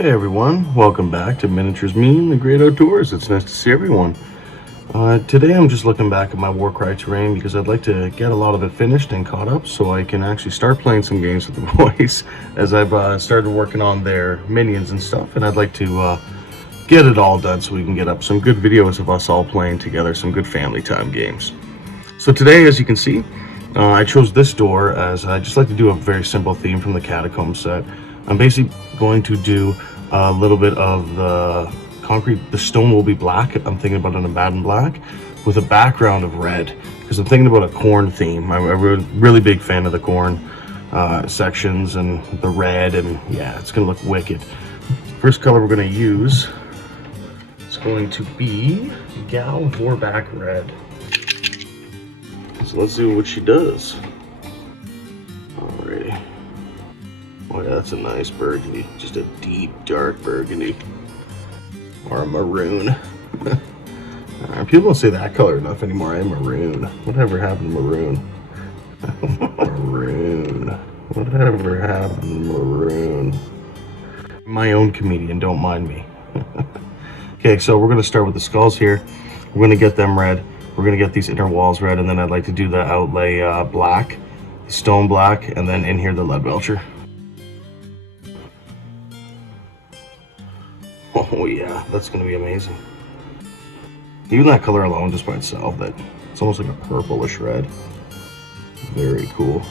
Hey everyone, welcome back to Miniatures Me and the Great Outdoors. It's nice to see everyone. Today I'm just looking back at my Warcry terrain because I'd like to get a lot of it finished and caught up so I can actually start playing some games with the boys as I've started working on their minions and stuff, and I'd like to get it all done so we can get up some good videos of us all playing together, some good family time games. So today, as you can see, I chose this door as I just like to do a very simple theme from the Catacomb set. I'm basically going to do a little bit of the concrete. The stone will be black. I'm thinking about an Abaddon black with a background of red because I'm thinking about a corn theme. I'm a really big fan of the corn sections and the red, and yeah, it's gonna look wicked. First color we're gonna use is going to be Gal Vorback Red. So let's see what she does. Alrighty. Oh yeah, that's a nice burgundy. Just a deep, dark burgundy. Or a maroon. People don't say that color enough anymore. I'm maroon. Whatever happened to maroon? Maroon. Whatever happened to maroon? My own comedian, don't mind me. Okay, so we're going to start with the skulls here. We're going to get them red. We're going to get these inner walls red, and then I'd like to do the outlay black, stone black, and then in here the lead belcher. Oh yeah, that's going to be amazing. Even that color alone, just by itself, it's almost like a purplish red. Very cool.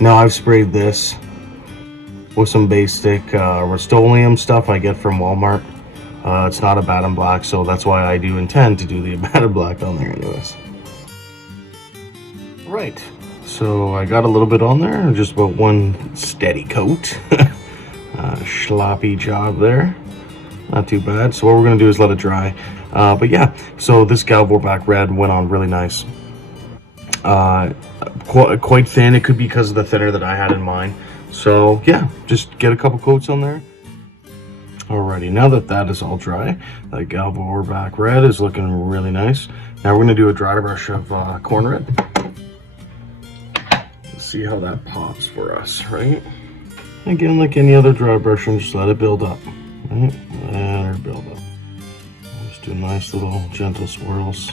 Now I've sprayed this with some basic Rust-Oleum stuff I get from Walmart. It's not Abaddon black, so that's why I do intend to do the Abaddon black on there anyways. Right, so I got a little bit on there, just about one steady coat. Sloppy job there. Not too bad. So what we're going to do is let it dry. But yeah, so this Gal Vorback Red went on really nice. Quite thin. It could be because of the thinner that I had in mind. So yeah, just get a couple coats on there. Alrighty, now that that is all dry, the Gal Vorback Red is looking really nice. Now we're going to do a dry brush of corn red. Let's see how that pops for us, right? Again, like any other dry brushing, just let it build up. Right? Let it build up. Just do nice little gentle swirls.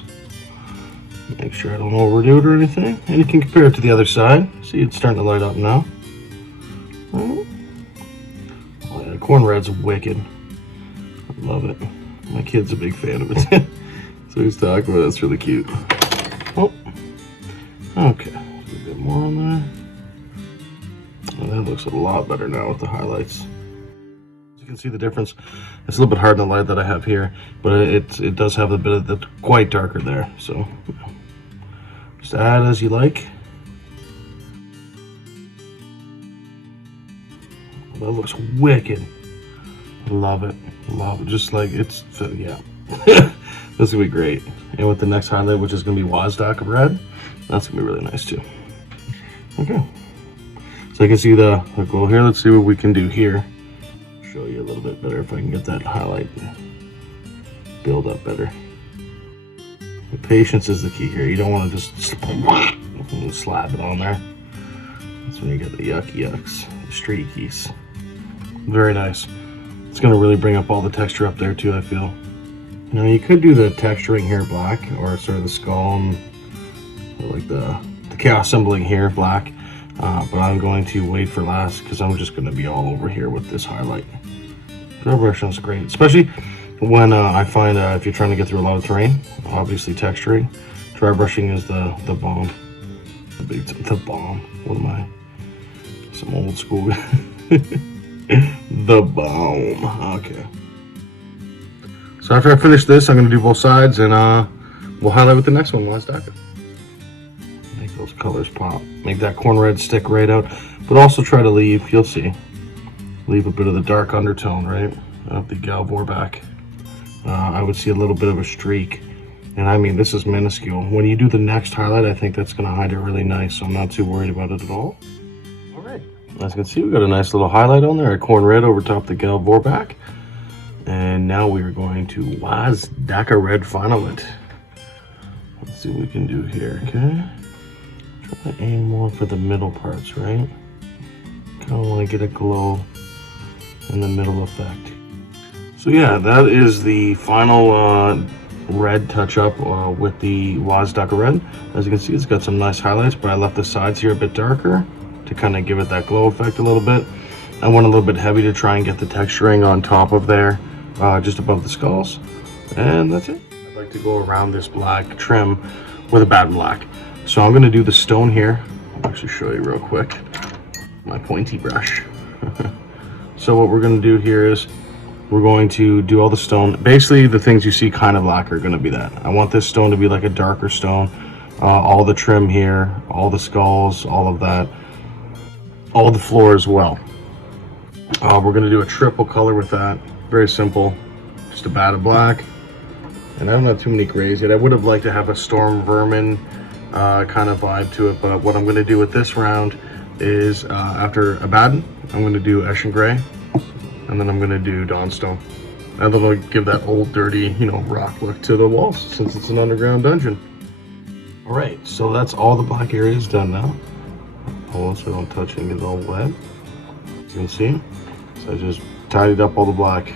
Make sure I don't overdo it or anything. And you can compare it to the other side. See, it's starting to light up now. Right? Oh yeah, corn red's wicked. I love it. My kid's a big fan of it. So he's talking about it. It's really cute. Oh, okay. A bit more on there. Oh, that looks a lot better now with the highlights. You can see the difference. It's a little bit hard in the light that I have here, but it does have a bit of the quite darker there. So just add as you like. That looks wicked. Love it. Love it. Just like it's yeah. This is gonna be great. And with the next highlight, which is gonna be Wasdak red, that's gonna be really nice too. Okay. So I can see the glow here. Let's see what we can do here. Show you a little bit better if I can get that highlight build up better. The patience is the key here. You don't want to just slap it on there. That's when you get the yucks, the streakies. Very nice. It's going to really bring up all the texture up there too, I feel. Now you could do the texturing here black, or sort of the skull and like the chaos symboling here black. But I'm going to wait for last because I'm just going to be all over here with this highlight. Dry brushing is great, especially when I find if you're trying to get through a lot of terrain, obviously texturing, dry brushing is the bomb. The bomb. What am I? Some old school. The bomb. Okay. So after I finish this, I'm going to do both sides, and we'll highlight with the next one. Last stack it. Make those colors pop. Make that corn red stick right out, but also try to leave, you'll see, leave a bit of the dark undertone, right, of the Gal Vorback. I would see a little bit of a streak, and I mean, this is minuscule. When you do the next highlight, I think that's going to hide it really nice, so I'm not too worried about it at all. All right, as you can see, we got a nice little highlight on there, a corn red over top the Gal Vorback, and now we are going to Wasdak red final it. Let's see what we can do here, okay? Try to aim more for the middle parts, right? Kind of want to get a glow in the middle effect. So yeah, that is the final red touch up with the Wazdaka red. As you can see, it's got some nice highlights, but I left the sides here a bit darker to kind of give it that glow effect a little bit. I went a little bit heavy to try and get the texturing on top of there, just above the skulls, and that's it. I'd like to go around this black trim with a batten black. So I'm going to do the stone here. I'll actually show you real quick. My pointy brush. So what we're going to do here is we're going to do all the stone. Basically, the things you see kind of black are going to be that. I want this stone to be like a darker stone. All the trim here, all the skulls, all of that, all the floor as well. We're going to do a triple color with that. Very simple. Just a bat of black. And I don't have too many grays yet. I would have liked to have a storm vermin kind of vibe to it, but what I'm going to do with this round is after Abaddon, I'm going to do Eshin Gray, and then I'm going to do Dawnstone. And then I'll give that old dirty, you know, rock look to the walls since it's an underground dungeon. Alright, so that's all the black areas done now. Hold on so I don't touch it and get it all wet. As you can see, so I just tidied up all the black.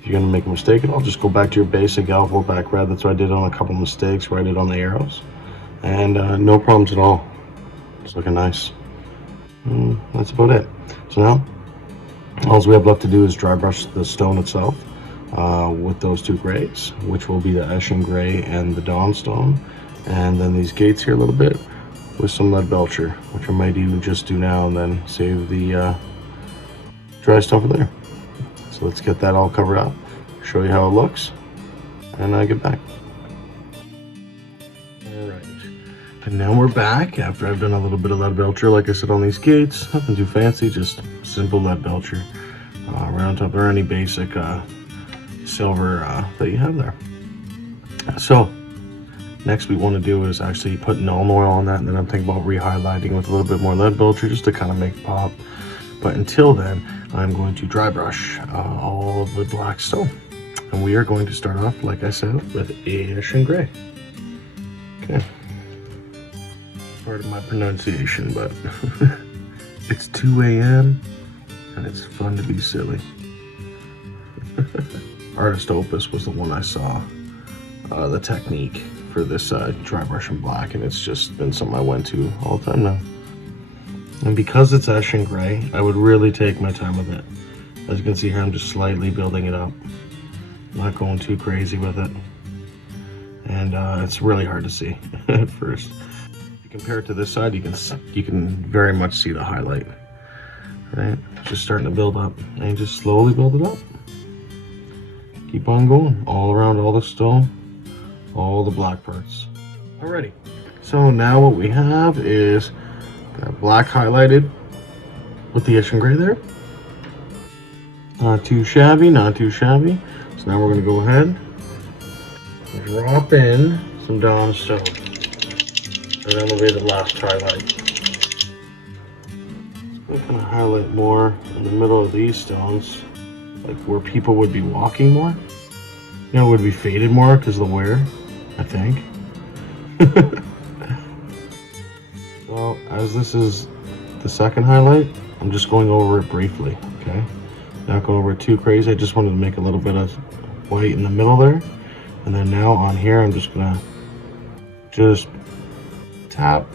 If you're going to make a mistake, I'll just go back to your basic Galvo back red. That's what I did on a couple mistakes where I did on the arrows. And no problems at all. It's looking nice. That's about it. So now, all we have left to do is dry brush the stone itself with those two grays, which will be the Eshin Gray and the Dawnstone. And then these gates here a little bit with some lead belcher, which I might even just do now and then save the dry stuff there. So let's get that all covered up, show you how it looks, and get back. And now we're back after I've done a little bit of lead belcher, like I said, on these gates. Nothing too fancy, just simple lead belcher right on top or any basic silver that you have there. So next we want to do is actually put null oil on that, and then I'm thinking about re-highlighting with a little bit more lead belcher just to kind of make it pop. But until then, I'm going to dry brush all of the black stone. And we are going to start off, like I said, with Eshin Gray. Okay. Part of my pronunciation, but it's 2 a.m. and it's fun to be silly. Artist Opus was the one I saw the technique for this dry brush in black, and it's just been something I went to all the time now. And because it's Eshin Gray, I would really take my time with it. As you can see here, I'm just slightly building it up, not going too crazy with it, and it's really hard to see at first. Compare it to this side, you can very much see the highlight, right? Just starting to build up, and you just slowly build it up. Keep on going all around all the stone, all the black parts. Alrighty, so now what we have is got black highlighted with the Eshin Gray there. Not too shabby, not too shabby. So now we're going to go ahead and drop in some Dawnstone. And then we'll be the last highlight. I'm going to highlight more in the middle of these stones, like where people would be walking more. You know, it would be faded more because of the wear, I think. So, as this is the second highlight, I'm just going over it briefly, okay? Not going over it too crazy. I just wanted to make a little bit of white in the middle there. And then now on here, I'm just going to just tap,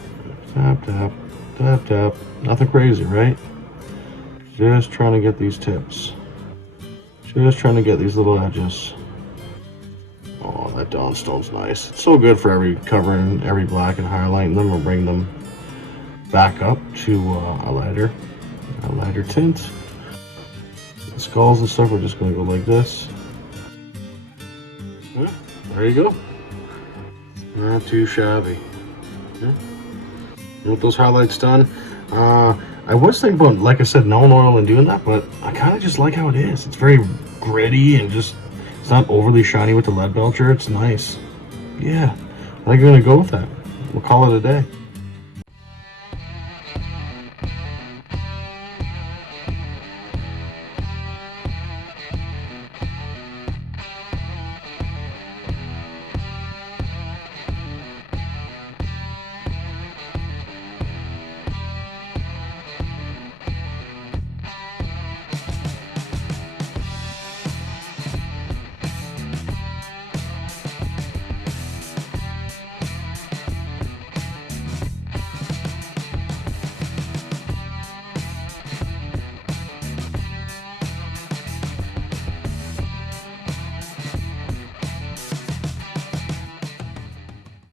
tap, tap, tap, tap. Nothing crazy, right? Just trying to get these tips. Just trying to get these little edges. Oh, that Dawnstone's nice. It's so good for covering every black and highlight, and then we'll bring them back up to a lighter tint. The skulls and stuff, we're just going to go like this. Yeah, there you go. Not too shabby. Yeah. With those highlights done, I was thinking about, like I said, no oil and doing that, but I kind of just like how it is. It's very gritty and just, it's not overly shiny with the lead belcher. It's nice. Yeah, I think I'm going to go with that. We'll call it a day.